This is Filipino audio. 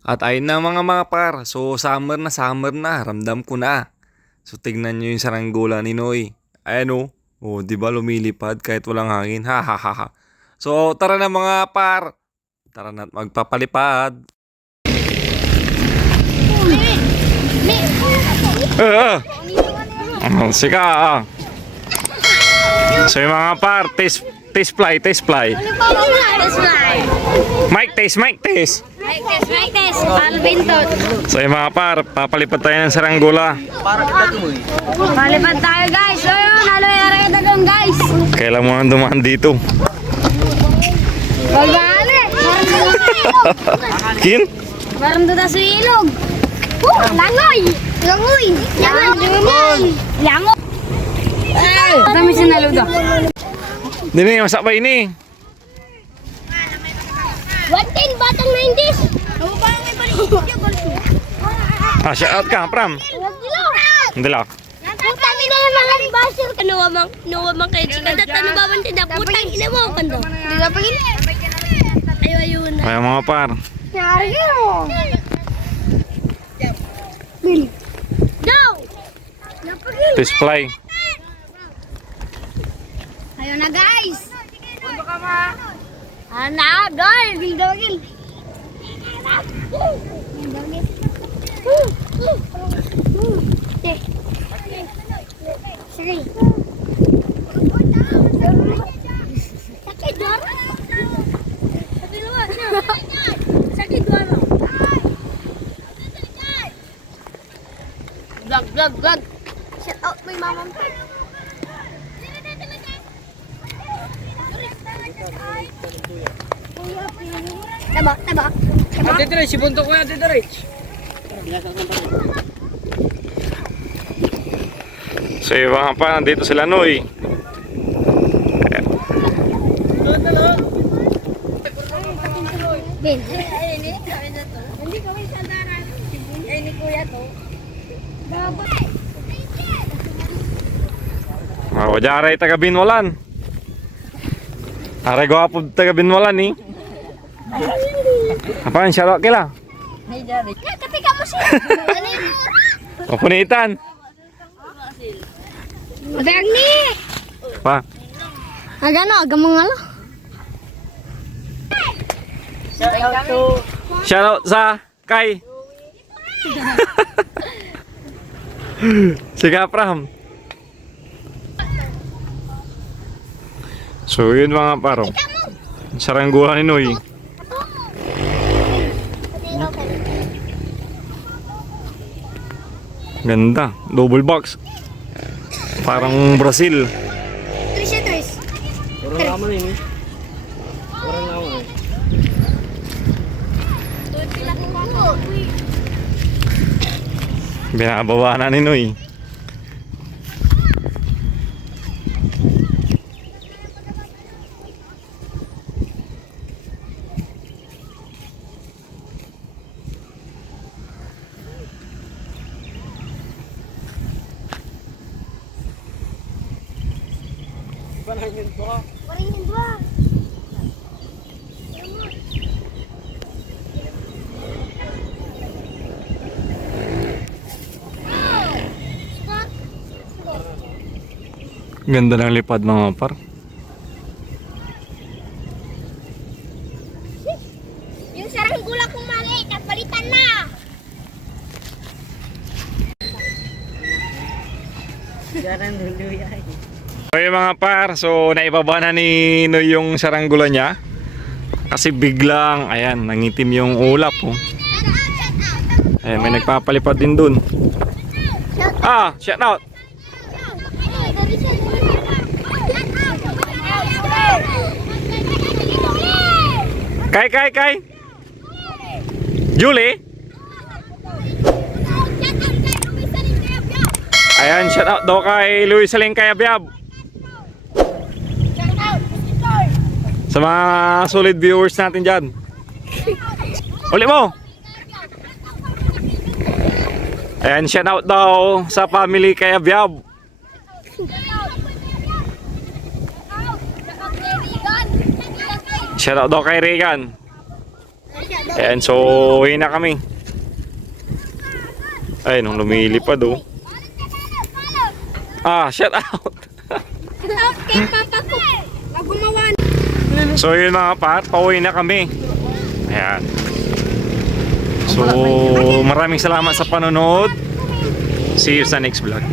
At ayun na mga par. So summer na. Ramdam ko na. So tignan nyo yung saranggola ni Noy. Ayan o. Oh, di ba lumilipad kahit walang hangin? Ha ha ha ha. So tara na mga par. Tara na magpapalipad. Sika ah. So yung mga par, test fly. Test fly. Mic test. Mic test. Albintot. So yung mga par, papalipad tayo ng saranggola. Palipad tayo guys. So yun, haloy-haloy na doon guys. Kailan mo nang dumaan dito? Magbali. Kin? Meron doon sa ilog. Langoy. Langoy. Langoy. Dami sinaludo. Dini, masakbay ni. 110 batang 90s. Ah, shout out ka, Pram. Dila. Putang ina ng mga basher ka nuwa mang kayo chika tanong baban tinda putang ina mo kando. Di ba pagin? Ayo na. Ay mga par. Yari mo. Bil. Go. Napagin. Fish fly. Ayo na guys. Ana, guys, gil. Sige. Sakit dua. Sakit dua. Vlog. Shout out my mama. Taba. Ate Drej, ibuntok ko Ate Drej. So yung mga par, nandito sila Noy. Ben. Hindi kami sandaran. Ni kuya to. Mawajaray taga Binwalan. Aray gwapo taga Binwalan ni. Apaan shout out kila? Ketika musim. Papunitan. Abang ni. Pa. Agak mengalo. Shout out sa kay. Sige Pram. So yun mga paro. Saranggola ni Noy. Ganda, double box. Parang Brazil. Tres. Orang lama ini. Orang lama. Binababa na ni Noy. Panahin ko. Waringin dua. Ganda ng lipad mga par. Yung saranggola kong maliit, napalitan na. Jaran dulu ya. So yung mga par, so naibaba na ni Noy yung saranggola niya. Kasi biglang, ayan, nangitim yung ulap. Oh. Ayan, may nagpapalipad din dun. Ah, shout out. Kay. Julie. Ayan, shout out daw kay Luis Saling Kayabyab. Sa mga solid viewers natin dyan. Uli mo. Ayan, shout out daw sa family Kayabyab. Shout out daw kay Regan. Ayan, so uwi na kami. Ay, nung lumilipad oh. Shout out. Kay papa ko. Wag gumawa. So yun mga par, pauwi na kami. Ayan. So maraming salamat sa panonood. See you sa next vlog.